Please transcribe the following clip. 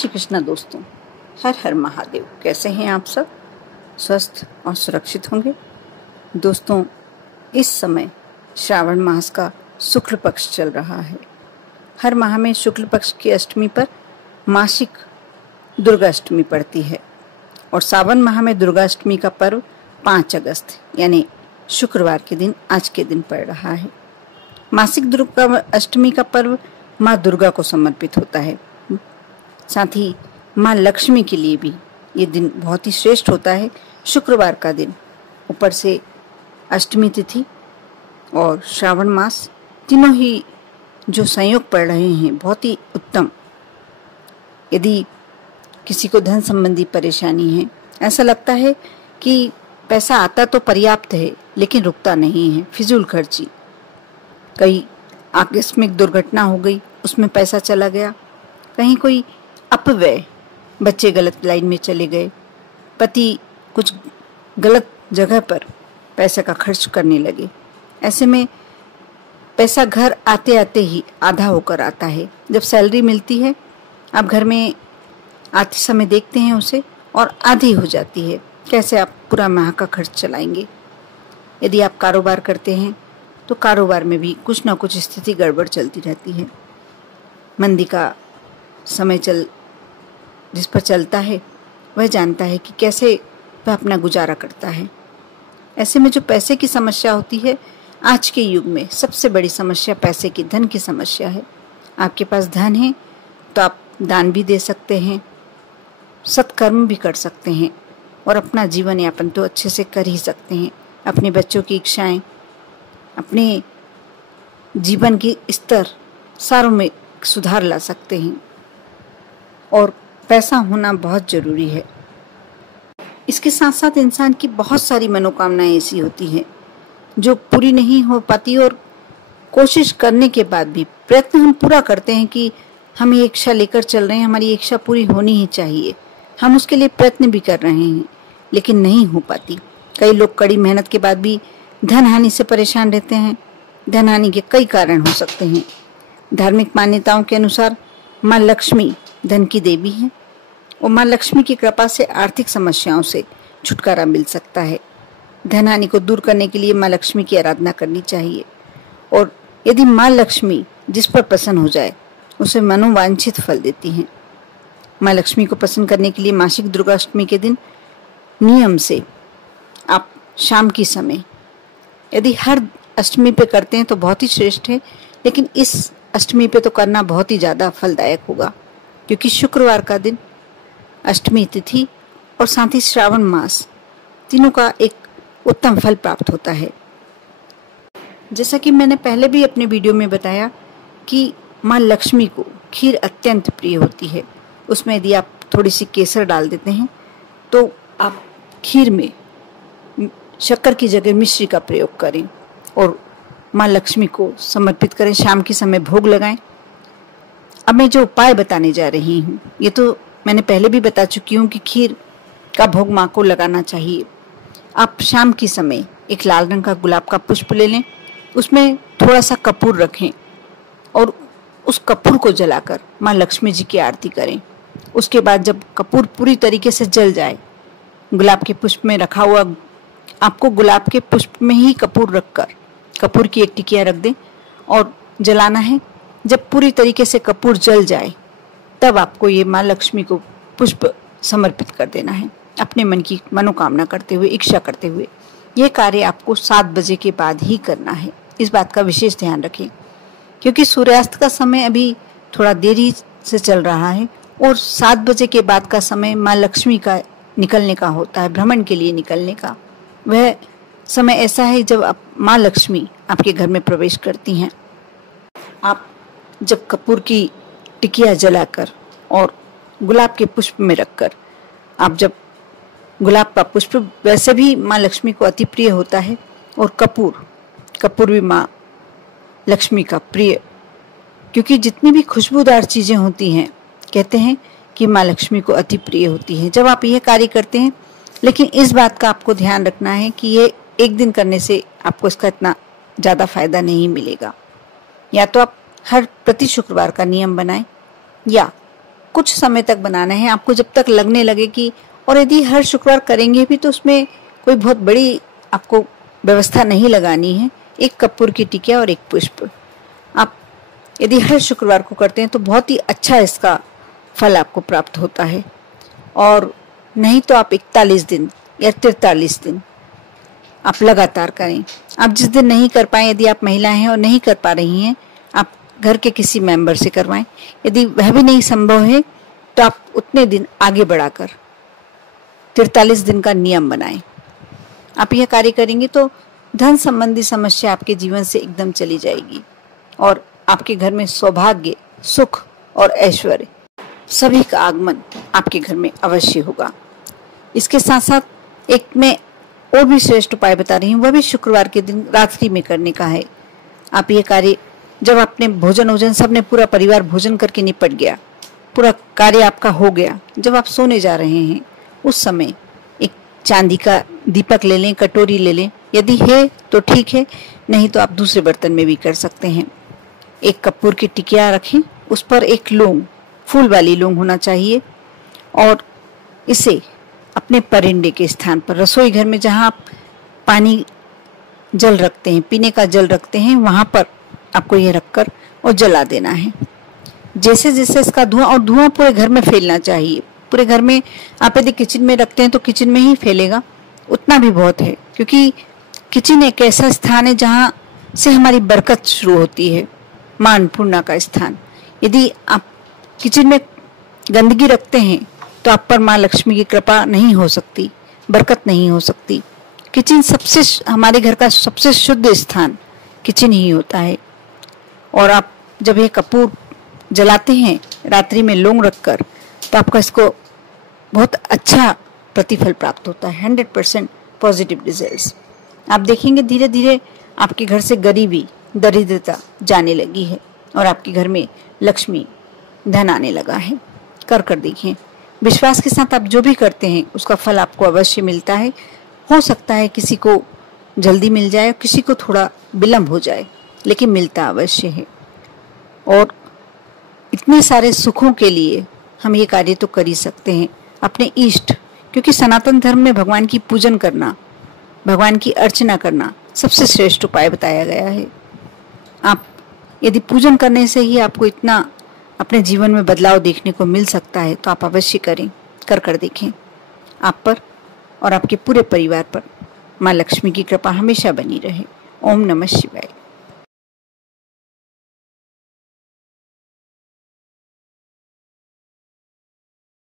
श्री कृष्णा दोस्तों, हर हर महादेव। कैसे हैं आप सब? स्वस्थ और सुरक्षित होंगे। दोस्तों, इस समय श्रावण मास का शुक्ल पक्ष चल रहा है। हर माह में शुक्ल पक्ष की अष्टमी पर मासिक दुर्गा अष्टमी पड़ती है और सावन माह में दुर्गा अष्टमी का पर्व 5 अगस्त यानी शुक्रवार के दिन, आज के दिन पड़ रहा है। मासिक दुर्गा अष्टमी का पर्व माँ दुर्गा को समर्पित होता है। साथ ही माँ लक्ष्मी के लिए भी ये दिन बहुत ही श्रेष्ठ होता है। शुक्रवार का दिन, ऊपर से अष्टमी तिथि और श्रावण मास, तीनों ही जो संयोग पड़ रहे हैं बहुत ही उत्तम। यदि किसी को धन संबंधी परेशानी है, ऐसा लगता है कि पैसा आता तो पर्याप्त है लेकिन रुकता नहीं है, फिजूल खर्ची, कहीं आकस्मिक दुर्घटना हो गई उसमें पैसा चला गया, कहीं कोई अपव्यय, बच्चे गलत लाइन में चले गए, पति कुछ गलत जगह पर पैसे का खर्च करने लगे, ऐसे में पैसा घर आते आते ही आधा होकर आता है। जब सैलरी मिलती है, आप घर में आते समय देखते हैं उसे और आधी हो जाती है। कैसे आप पूरा माह का खर्च चलाएंगे? यदि आप कारोबार करते हैं तो कारोबार में भी कुछ ना कुछ स्थिति गड़बड़ चलती रहती है। मंदी का समय जिस पर चलता है वह जानता है कि कैसे वह अपना गुजारा करता है। ऐसे में जो पैसे की समस्या होती है, आज के युग में सबसे बड़ी समस्या पैसे की, धन की समस्या है। आपके पास धन है तो आप दान भी दे सकते हैं, सत्कर्म भी कर सकते हैं और अपना जीवन यापन तो अच्छे से कर ही सकते हैं। अपने बच्चों की इच्छाएं, अपने जीवन की स्तर सारों में सुधार ला सकते हैं और पैसा होना बहुत ज़रूरी है। इसके साथ साथ इंसान की बहुत सारी मनोकामनाएं ऐसी होती हैं जो पूरी नहीं हो पाती और कोशिश करने के बाद भी प्रयत्न हम पूरा करते हैं कि हम ये इच्छा लेकर चल रहे हैं, हमारी इच्छा पूरी होनी ही चाहिए, हम उसके लिए प्रयत्न भी कर रहे हैं लेकिन नहीं हो पाती। कई लोग कड़ी मेहनत के बाद भी धन हानि से परेशान रहते हैं। धन हानि के कई कारण हो सकते हैं। धार्मिक मान्यताओं के अनुसार माँ लक्ष्मी धन की देवी है और माँ लक्ष्मी की कृपा से आर्थिक समस्याओं से छुटकारा मिल सकता है। धन हानि को दूर करने के लिए माँ लक्ष्मी की आराधना करनी चाहिए और यदि माँ लक्ष्मी जिस पर प्रसन्न हो जाए उसे मनोवांछित फल देती हैं। माँ लक्ष्मी को प्रसन्न करने के लिए मासिक दुर्गा अष्टमी के दिन नियम से आप शाम की समय, यदि हर अष्टमी पे करते हैं तो बहुत ही श्रेष्ठ है, लेकिन इस अष्टमी पे तो करना बहुत ही ज़्यादा फलदायक होगा क्योंकि शुक्रवार का दिन, अष्टमी तिथि और साथ ही श्रावण मास, तीनों का एक उत्तम फल प्राप्त होता है। जैसा कि मैंने पहले भी अपने वीडियो में बताया कि माँ लक्ष्मी को खीर अत्यंत प्रिय होती है। उसमें यदि आप थोड़ी सी केसर डाल देते हैं तो आप खीर में शक्कर की जगह मिश्री का प्रयोग करें और माँ लक्ष्मी को समर्पित करें। शाम के समय भोग लगाएं। अब मैं जो उपाय बताने जा रही हूँ, ये तो मैंने पहले भी बता चुकी हूँ कि खीर का भोग माँ को लगाना चाहिए। आप शाम के समय एक लाल रंग का गुलाब का पुष्प ले लें, उसमें थोड़ा सा कपूर रखें और उस कपूर को जलाकर माँ लक्ष्मी जी की आरती करें। उसके बाद जब कपूर पूरी तरीके से जल जाए, गुलाब के पुष्प में रखा हुआ, आपको गुलाब के पुष्प में ही कपूर रखकर कपूर की एक टिकिया रख दें और जलाना है। जब पूरी तरीके से कपूर जल जाए तब आपको ये माँ लक्ष्मी को पुष्प समर्पित कर देना है, अपने मन की मनोकामना करते हुए, इच्छा करते हुए। ये कार्य आपको 7 बजे के बाद ही करना है। इस बात का विशेष ध्यान रखें क्योंकि सूर्यास्त का समय अभी थोड़ा देरी से चल रहा है और 7 बजे के बाद का समय माँ लक्ष्मी का निकलने का होता है, भ्रमण के लिए निकलने का। वह समय ऐसा है जब आप माँ लक्ष्मी आपके घर में प्रवेश करती हैं। आप जब कपूर की टिकिया जलाकर और गुलाब के पुष्प में रखकर, आप जब गुलाब का पुष्प वैसे भी माँ लक्ष्मी को अति प्रिय होता है और कपूर भी माँ लक्ष्मी का प्रिय, क्योंकि जितनी भी खुशबूदार चीज़ें होती हैं कहते हैं कि माँ लक्ष्मी को अति प्रिय होती है। जब आप यह कार्य करते हैं, लेकिन इस बात का आपको ध्यान रखना है कि ये एक दिन करने से आपको इसका इतना ज़्यादा फायदा नहीं मिलेगा। या तो आप हर प्रति शुक्रवार का नियम बनाएं या कुछ समय तक बनाना है, आपको जब तक लगने लगे कि, और यदि हर शुक्रवार करेंगे भी तो उसमें कोई बहुत बड़ी आपको व्यवस्था नहीं लगानी है। एक कपूर की टिकिया और एक पुष्प, आप यदि हर शुक्रवार को करते हैं तो बहुत ही अच्छा इसका फल आपको प्राप्त होता है। और नहीं तो आप 41 दिन या 43 दिन आप लगातार करें। आप जिस दिन नहीं कर पाए, यदि आप महिला हैं और नहीं कर पा रही हैं, आप घर के किसी मेंबर से करवाएं। यदि वह भी नहीं संभव है तो आप उतने दिन आगे बढ़ाकर 43 दिन का नियम बनाएं। आप यह कार्य करेंगे तो धन संबंधी समस्या आपके जीवन से एकदम चली जाएगी और आपके घर में सौभाग्य, सुख और ऐश्वर्य सभी का आगमन आपके घर में अवश्य होगा। इसके साथ साथ एक मैं और भी श्रेष्ठ उपाय बता रही हूँ, वह भी शुक्रवार के दिन रात्रि में करने का है। आप ये कार्य जब आपने भोजन सबने पूरा परिवार भोजन करके निपट गया, पूरा कार्य आपका हो गया, जब आप सोने जा रहे हैं उस समय एक चांदी का दीपक ले लें, कटोरी ले लें, यदि है तो ठीक है, नहीं तो आप दूसरे बर्तन में भी कर सकते हैं। एक कपूर की टिकिया रखें, उस पर एक लौंग, फूल वाली लौंग होना चाहिए, और इसे अपने परिंदे के स्थान पर, रसोई घर में जहाँ आप पानी जल रखते हैं, पीने का जल रखते हैं, वहाँ पर आपको ये रखकर और जला देना है। जैसे जैसे इसका धुआं, और धुआं पूरे घर में फैलना चाहिए। पूरे घर में आप यदि किचन में रखते हैं तो किचन में ही फैलेगा, उतना भी बहुत है, क्योंकि किचन एक ऐसा स्थान है जहाँ से हमारी बरकत शुरू होती है, मां अन्नपूर्णा का स्थान। यदि आप किचन में गंदगी रखते हैं तो आप पर माँ लक्ष्मी की कृपा नहीं हो सकती, बरकत नहीं हो सकती। किचन सबसे, हमारे घर का सबसे शुद्ध स्थान किचन ही होता है। और आप जब ये कपूर जलाते हैं रात्रि में लौंग रखकर, तो आपका इसको बहुत अच्छा प्रतिफल प्राप्त होता है, 100% पॉजिटिव रिजल्ट्स। आप देखेंगे धीरे धीरे आपके घर से गरीबी, दरिद्रता जाने लगी है और आपके घर में लक्ष्मी, धन आने लगा है। कर देखिए, विश्वास के साथ आप जो भी करते हैं उसका फल आपको अवश्य मिलता है। हो सकता है किसी को जल्दी मिल जाए, किसी को थोड़ा विलंब हो जाए, लेकिन मिलता अवश्य है। और इतने सारे सुखों के लिए हम ये कार्य तो कर ही सकते हैं अपने इष्ट, क्योंकि सनातन धर्म में भगवान की पूजन करना, भगवान की अर्चना करना सबसे श्रेष्ठ उपाय बताया गया है। आप यदि पूजन करने से ही आपको इतना अपने जीवन में बदलाव देखने को मिल सकता है तो आप अवश्य करें, कर देखें। आप पर और आपके पूरे परिवार पर माँ लक्ष्मी की कृपा हमेशा बनी रहे। ओम नमः शिवाय।